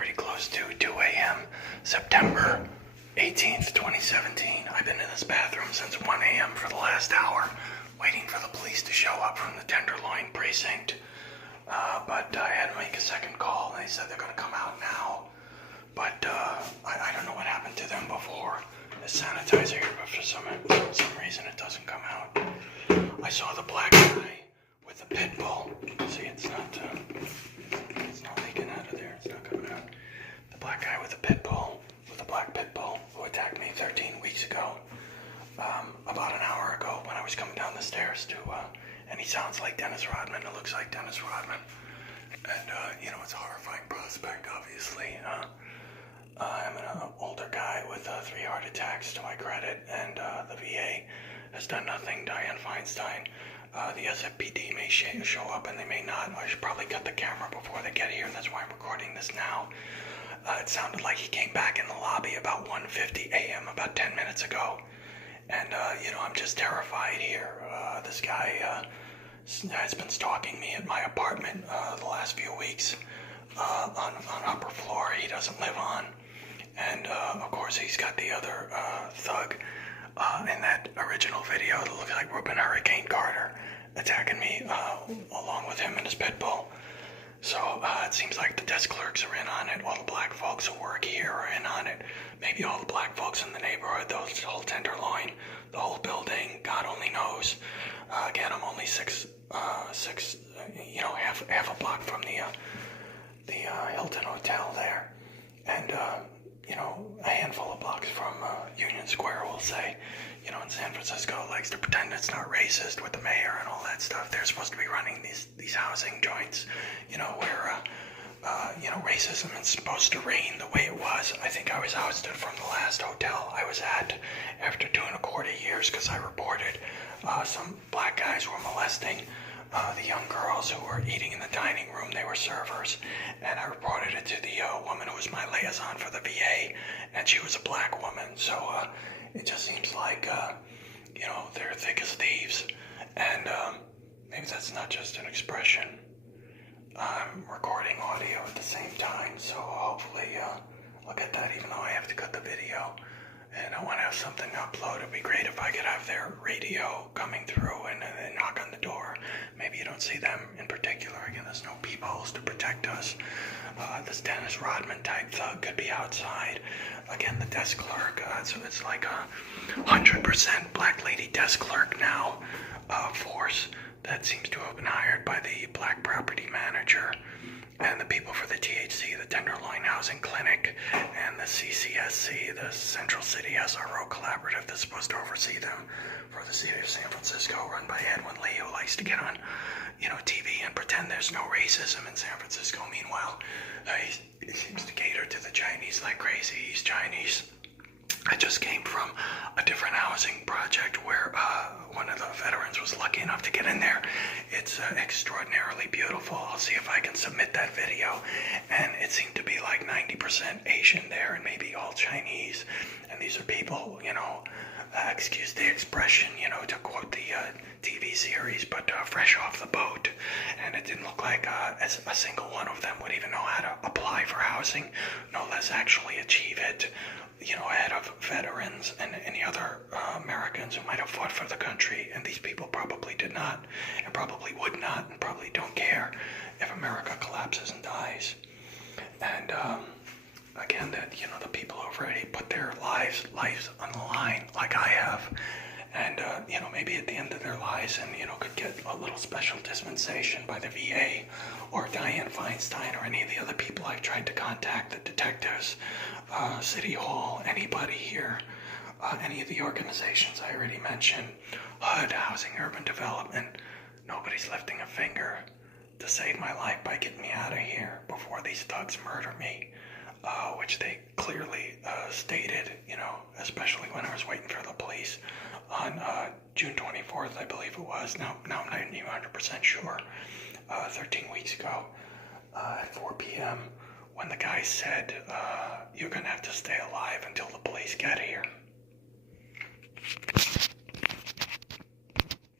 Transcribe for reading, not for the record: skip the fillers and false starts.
pretty close to 2 a.m. September 18th, 2017. I've been in this bathroom since 1 a.m. for the last hour, waiting for the police to show up from the Tenderloin precinct. But I had to make a second call, and they said they're going to come out now. But I don't know what happened to them before. There's sanitizer here, but for some reason it doesn't come out. I saw the black guy with the pit bull. See, it's not leaking out of there. It's not coming out. The black guy with the pit bull, with a black pit bull, who attacked me 13 weeks ago. About an hour ago, when I was coming down the stairs and he sounds like Dennis Rodman. It looks like Dennis Rodman, and it's a horrifying prospect. Obviously, I'm an older guy with 3 heart attacks to my credit, and the VA has done nothing. Dianne Feinstein. The SFPD may show up and they may not. I should probably cut the camera before they get here. That's why I'm recording this now. It sounded like he came back in the lobby about 1:50 a.m. about 10 minutes ago. And, I'm just terrified here. This guy has been stalking me at my apartment the last few weeks on upper floor he doesn't live on. And, of course, he's got the other thug in that original video that looks like Reuben Hurricane Carter attacking me along with him and his pit bull. So it seems like the desk clerks are in on it. All the black folks who work here are in on it. Maybe all the black folks in the neighborhood, the whole Tenderloin, the whole building, God only knows. Again, I'm only half a block from the Hilton Hotel there. And, a handful of blocks from Union Square, we'll say. In San Francisco likes to pretend it's not racist with the mayor and all that stuff. They're supposed to be running these housing joints, where, racism is supposed to reign the way it was. I think I was ousted from the last hotel I was at after 2.25 years because I reported some black guys were molesting the young girls who were eating in the dining room. They were servers, and I reported it to the woman who was my liaison for the VA, and she was a black woman. So it just seems like they're thick as thieves, and maybe that's not just an expression. I'm recording audio at the same time, so hopefully I'll get that, even though I have to cut the video. And I want to have something to upload. It'd be great if I could have their radio coming through and then knock on the door. Maybe you don't see them in particular. Again, there's no peepholes to protect us. This Dennis Rodman type thug could be outside. Again, the desk clerk. So it's like a 100% black lady desk clerk now force that seems to have been hired by the black property manager and the people for the THC, the Tenderloin Housing Clinic, and the CCSC, the Central City SRO Collaborative that's supposed to oversee them for the city of San Francisco, run by Edwin Lee, who likes to get on, TV and pretend there's no racism in San Francisco. Meanwhile, he seems to cater to the Chinese like crazy. He's Chinese. I just came from a different housing project where one of the veterans was lucky enough to get in there. It's extraordinarily beautiful. I'll see if I can submit that video. And it seemed to be like 90% Asian there and maybe all Chinese. And these are people, excuse the expression, to quote the TV series, but fresh off the boat. And it didn't look like a single one of them would even know how to apply for housing, no less actually achieve it. Ahead of veterans and any other Americans who might have fought for the country, and these people probably did not, and probably would not, and probably don't care if America collapses and dies. And again, that the people who've already put their lives on the line, like I have, and maybe at the end of their lives, and could get a little special dispensation by the VA or Dianne Feinstein or any of the other people I've tried to contact, the detectives, City Hall, anybody here, any of the organizations I already mentioned, HUD, Housing Urban Development. Nobody's lifting a finger to save my life by getting me out of here before these thugs murder me, which they clearly stated, especially when I was waiting for the police on June 24th, I believe it was. Now I'm not even 100% sure. 13 weeks ago at 4 p.m. when the guy said, you're going to have to stay alive until the police get here.